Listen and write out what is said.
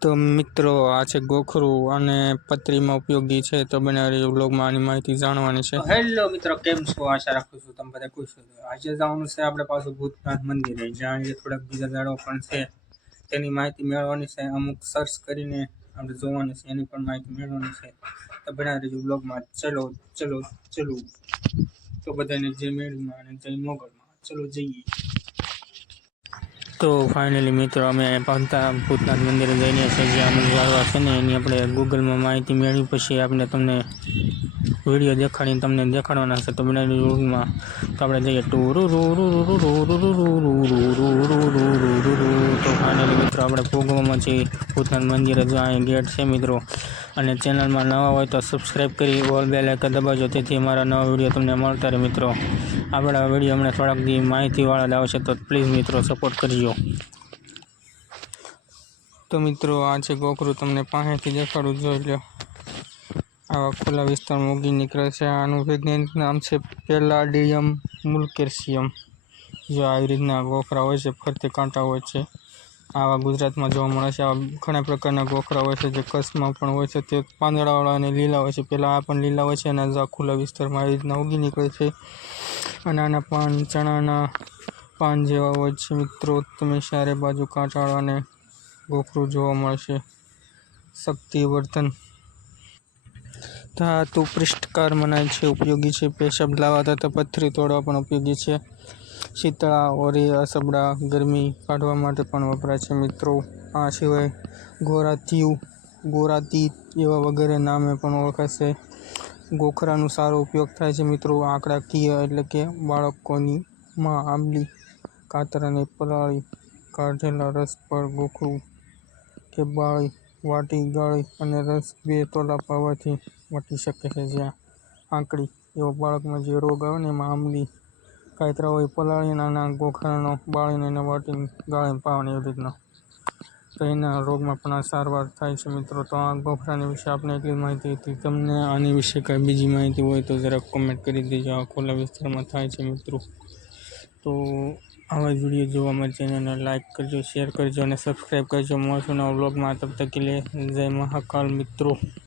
તો મિત્રો, આ છે ગોખરું અને પતરીમાં ઉપયોગી છે તો બનાવી વ્લોગમાં આની માહિતી જાણવાની છે. હેલો મિત્રો, કેમ છો? આશા રાખું છું તમે બધા ખુશ છો. આજે જવાનું છે આપણે પાછું ભૂતનાથ મંદિરે, જ્યાં જે થોડાક બીજા દાડો પણ છે. તેની માહિતી મેળવવાની છે. અમુક સર્ચ કરીને આપણે જોવાની છે, એની પણ માહિતી મેળવવાની છે. તો બનાવી રહેજો વ્લોગમાં. ચલો ચલો ચલો. તો બધાને જય મેળવીમાં અને જય મોગલમાં. ચલો જઈએ. તો ફાઇનલી મિત્રો અમે પહોંચતા ભૂતનાથ મંદિરે જઈને છે જે અમુક જાળવા છે ને એની આપણે ગૂગલમાં માહિતી મેળવી પછી આપણે તમને વીડિયો દેખાડીને તમને દેખાડવાના છે તો બનાવી તો આપણે જઈએ ટુરુ રૂ રૂ રૂ રૂ રૂ રૂ રૂ રૂ રૂ રૂ રૂ રૂ રૂ રૂ તો ફાઇનલી મિત્રો આપણે પોગવામાં છીએ ભૂતનાથ મંદિરે જો અહીં ગેટ છે મિત્રો અને ચેનલમાં નવા હોય તો સબસ્ક્રાઈબ કરી, ઓલ બેલ આઇકન દબાવજો તેથી અમારા નવા વીડિયો તમને મળતા રહે મિત્રો. આપણા વીડિયો હમણાં થોડાક દી માહિતીવાળા જ તો પ્લીઝ મિત્રો સપોર્ટ કરજો. તો મિત્રો, આ છે ગોખરું તમને પાસેથી દેખાડું, જોઈ લો. આવા ખુલ્લા વિસ્તારમાં ઉગી નીકળે છે. આનું વૈજ્ઞાનિક નામ છે પેલાડિયમ મુલ્કેર્સિયમ જો આવી રીતના ગોખરા હોય છે, ફરતે કાંટા હોય છે. આવા ગુજરાતમાં જોવા મળે છે, આવા ઘણા પ્રકારના ગોખરા હોય છે, જે કચ્છમાં પણ હોય છે. તે પાંદડાવાળા અને લીલા હોય છે. પહેલાં આ પણ લીલા હોય છે અને આ ખુલ્લા વિસ્તારમાં આવી રીતના ઉગી નીકળે છે. અને આના પાન, ચણાના પાન જેવા હોય છે મિત્રો. તમે ચારે બાજુ કાંટાળા ગોખરું જોવા મળશે શક્તિવર્ધન. ધાતુ પૃષ્ઠકાર મનાય છે, ઉપયોગી છે. પેશાબ લાવવા તથા પથ્થરી તોડવા પણ ઉપયોગી છે. શીતળા, ઓરી, અસબડા, ગરમી કાઢવા માટે પણ વપરાય છે મિત્રો. આ સિવાય ગોરાતીયું, ગોરાતી એવા વગેરે નામે પણ ઓળખાશે. ગોખરાનો સારો ઉપયોગ થાય છે મિત્રો આંકડાકીય એટલે કે બાળકોની માં આંબલી, કાતર અને પલાળી કાઢેલા રસ પર ગોખરું કે બાળી, વાટી, ગાળી અને રસ બે તોલા પાવાથી વટી શકે છે જ્યાં આંકડી એવો બાળકમાં જે રોગ આવે ને એમાં આંબલી કાતરા હોય પલાળીને આના ગોખરાનો બાળીને એને વાટીને ગાળીને પાવાની એવી રીતના. તો એના રોગમાં પણ આ સારવાર થાય છે મિત્રો. તો આ ગોખરાની વિશે આપણે એટલી માહિતી હતી. તમને આની વિશે કાંઈ બીજી માહિતી હોય તો જરાક કોમેન્ટ કરી દેજો. આ ખુલ્લા વિસ્તારમાં થાય છે મિત્રો. તો આવા જ વીડિયો જોવા માટે ચેનલને લાઇક કરજો શેર કરજો અને સબસ્ક્રાઈબ કરજો. મળશું નવા બ્લોગમાં તબ તક લે. જય મહાકાલ મિત્રો.